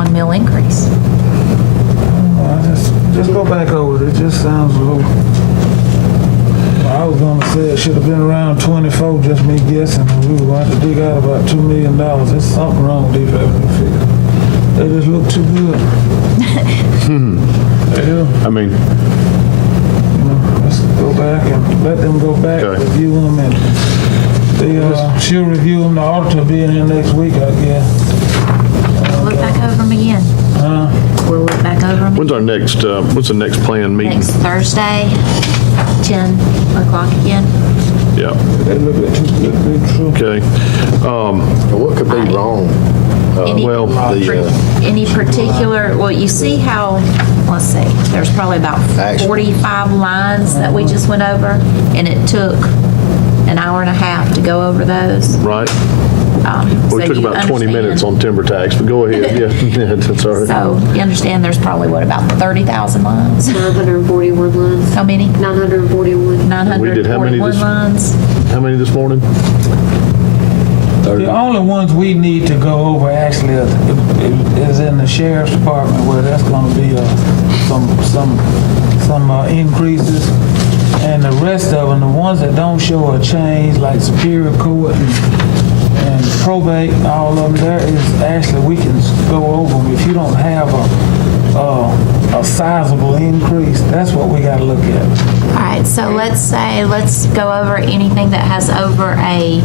1 mil increase. Just go back over it. It just sounds a little. I was gonna say it should have been around 24, just me guessing. We were going to dig out about $2 million. There's something wrong with these revenue figures. They just look too good. They do. I mean, Let's go back and let them go back, Okay. review them, and she'll review them. The auditor will be in here next week, I guess. We'll look back over them again. We'll look back over them what's the next planned meeting? next Thursday, 10 o'clock again. Yeah, They look at too good to be true. okay. What could be wrong? Any, well, any particular, well, you see how, let's see, there's probably about Actually. 45 lines that we just went over, and it took an hour and a half to go over those. Right? So We took you about 20 minutes understand- on timber tax, but go ahead, yeah, that's all right. So you understand there's probably, what, about 30,000 lines? 941 lines. How many? 941. We did how many 941 this- lines. How many this morning? The only ones we need to go over actually is in the sheriff's department, where that's going to be some increases, and the rest of them, the ones that don't show a change, like Superior Court and probate, all of them, there is actually, we can go over them. If you don't have a sizable increase, that's what we got to look at. All right, so let's go over anything that has over a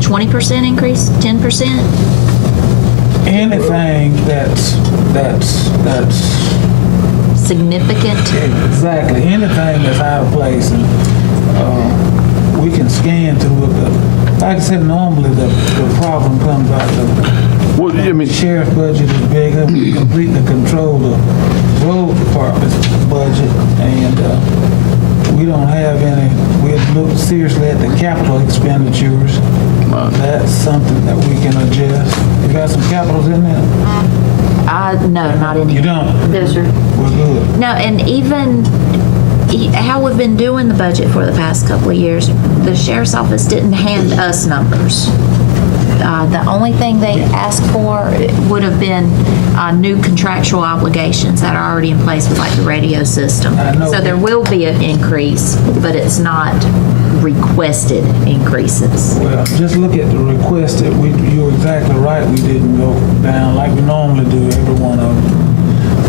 20% increase, 10%? Anything that's Significant? exactly, anything that's out of place, and we can scan through it, but like I said, normally the problem comes out Well, I mean, the sheriff's budget is bigger, we completely control the road department's budget, and we don't have any, we look seriously at the capital expenditures. That's something that we can adjust. You got some capitals in there? No, not any. You don't? No, sir. We're good. No, and even how we've been doing the budget for the past couple of years, the sheriff's office didn't hand us numbers. The only thing they asked for would have been new contractual obligations that are already in place with like the radio system. I know. So there will be an increase, but it's not requested increases. Well, just look at the request that you're exactly right, we didn't go down like we normally do every one of them.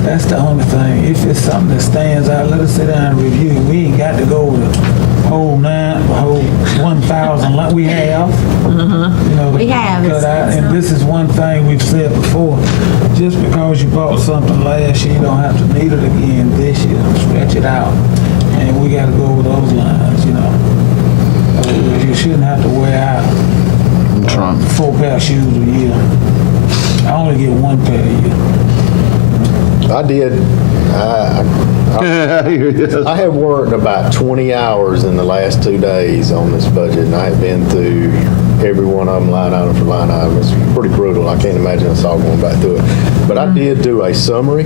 That's the only thing. If it's something that stands out, let us sit down and review it. We ain't got to go with the whole 1,000 like we have. You know, We have. cut out. And this is one thing we've said before. Just because you bought something last year, you don't have to need it again this year. Stretch it out. And we got to go over those lines, you know. You shouldn't have to wear out 4 pair of shoes a year. I only get 1 pair a year. I did. I have worked about 20 hours in the last 2 days on this budget, and I have been through every one of them line item for line item. It's pretty brutal. I can't imagine us all going back through it. But I did do a summary,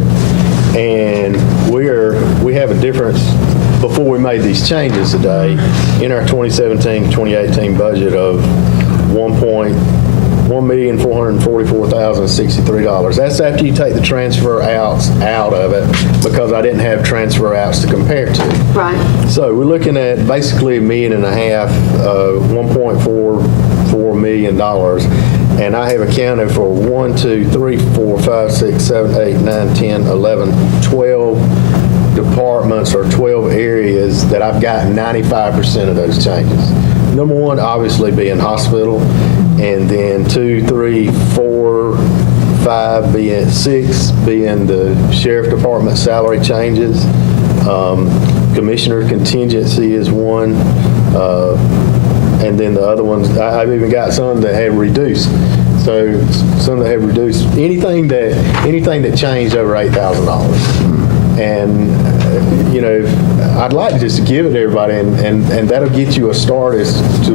and we have a difference before we made these changes today in our 2017-2018 budget of $1,444,063. That's after you take the transfer outs out of it, because I didn't have transfer outs to compare to. Right. So we're looking at basically $1.5 million, $1.44 million, and I have accounted for 1, 2, 3, 4, 5, 6, 7, 8, 9, 10, 11, 12 departments or 12 areas that I've got 95% of those changes. Number one, obviously, being hospital, and then 2, 3, 4, 5 being 6 being the sheriff department salary changes. Commissioner contingency is one, and then the other ones, I've even got some that have reduced. So some that have reduced anything that changed over $8,000. And, you know, I'd like just to give it to everybody, and that'll get you a start as to,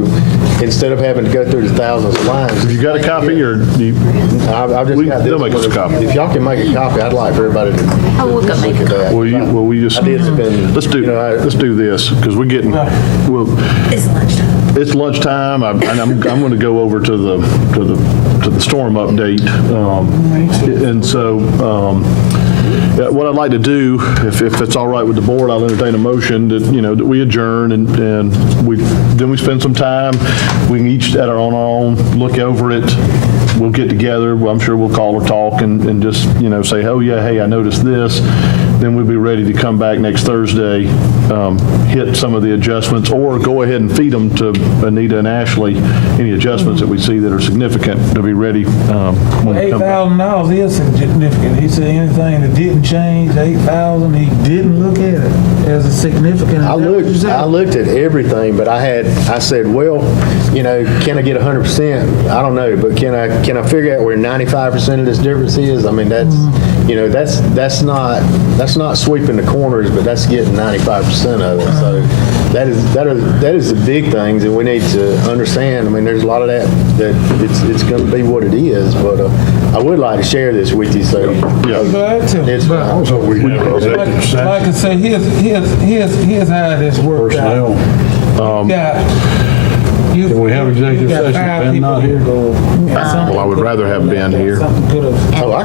instead of having to go through the thousands of lines. you got a copy, or you? I've just got this. They'll make us a copy. If y'all can make a copy, I'd like for everybody to We'll go make a look at that. Well, we just, I did spend, let's do you know, this, because we're getting, well, It's lunchtime. it's lunchtime, and I'm going to go over to the storm update. And so, what I'd like to do, if it's all right with the board, I'll entertain a motion that, that we adjourn and then we spend some time. We can each on our own, look over it. We'll get together. I'm sure we'll call or talk and just, say, oh yeah, hey, I noticed this. Then we'll be ready to come back next Thursday, hit some of the adjustments, or go ahead and feed them to Anita and Ashley, any adjustments that we see that are significant to be ready when we come back. $8,000 is significant. He said anything that didn't change, 8,000, he didn't look at it as a significant. I looked at everything, but I said, well, can I get 100%? I don't know, but can I figure out where 95% of this difference is? I mean, that's not sweeping the corners, but that's getting 95% of it. So that is the big things, and we need to understand. I mean, there's a lot of that it's going to be what it is, but I would like to share this with you. So I'm glad to. it's Like I say, here's how this works out. Can we have executive session? Ben not here? Well, I would rather have Ben here. I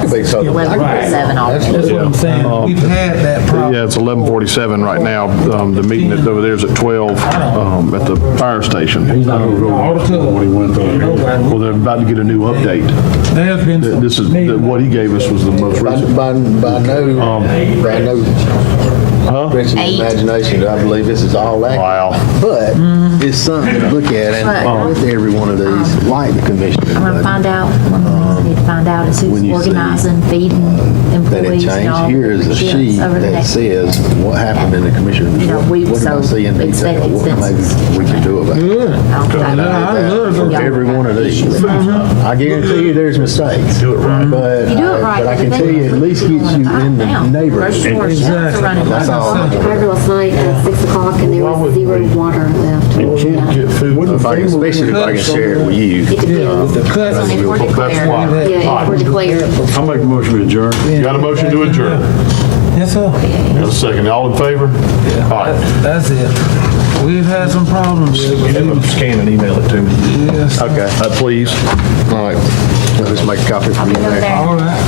could be so. 11:07 already. That's what I'm saying. We've had that problem. Yeah, it's 11:47 right now. The meeting over there is at 12 at the fire station. He's not going to go All the time. when he went over here. Well, they're about to get a new update. There's been some This is, what he gave us was the most recent. By no stretch of the Eight. imagination, I believe this is all accurate. Wow. But it's something to look at, and with every one of these, like the commissioner's I'm gonna budget, find out, one of the things I need to find out is when who's you see organizing, feeding that it employees and all. changed. Here is a shifts sheet over the that next- says what happened in the commissioner's You know, report. we- What did I so see in expect detail? What expenses. maybe we can do about it. Good. I'll find out. I love For it. every one of these. I guarantee you there's mistakes. Do it right. But, You do it right. but I can but tell then you, at least gets you in the now, neighborhood. grocery store shelves are Exactly. running That's low. all. I heard last night at 6 o'clock and there was zero water left. You can't get food. Especially if I can share it with you. It depends. The cuts. Only for declared. Yeah, we're declared. I'll make a motion to adjourn. Got a motion to adjourn? Yes, sir. Got a second. All in favor? All right. That's it. We've had some problems with it. Scan and email it to me. Yes. Okay. Please. All right. I'll just make a copy for you Over there. there. All right.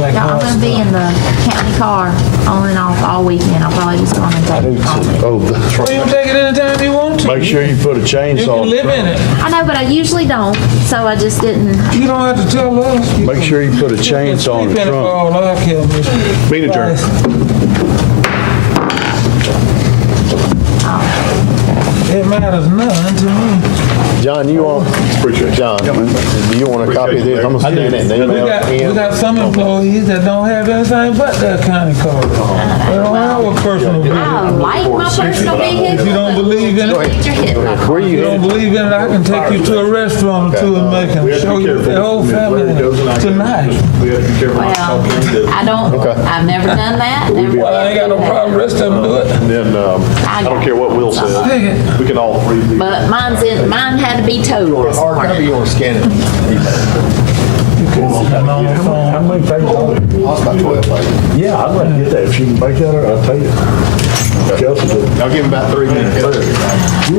like No, I'm hard gonna be stuff. in the county car on and off all weekend. I'll probably just go on and take it home. Oh, that's Well, you can take it anytime you want to. Make sure you put a You chainsaw. can live in it. I know, but I usually don't, so I just didn't. You don't have to tell us. Make sure you put a chainsaw in the Sleep in it for trunk. all I care, Mr. Meeting adjourned. It matters none to me. John, you want, John, do you want a copy of this? I'm gonna scan it and We email got, it we in. got some employees that don't have anything but their county card. They don't have a personal vehicle. I like my personal vehicle. If you don't believe in it, Get your hit back. Where if you you don't headed? believe in it, I can take you to a restaurant or two and make and show you the whole family tonight. Well, I don't, I've never done that. never Well, I ain't got no problem, the rest of them do it. And then, I don't care what Will says, Take it. we can all three leave. But mine had to be towed this Hard copy, morning. you wanna scan it? On the phone. How many pages on it? Oh, it's about 12 pages. Yeah, I'd like to get that. If she can make that, I'll take it. Kelsey did. I'll give him about 3 minutes.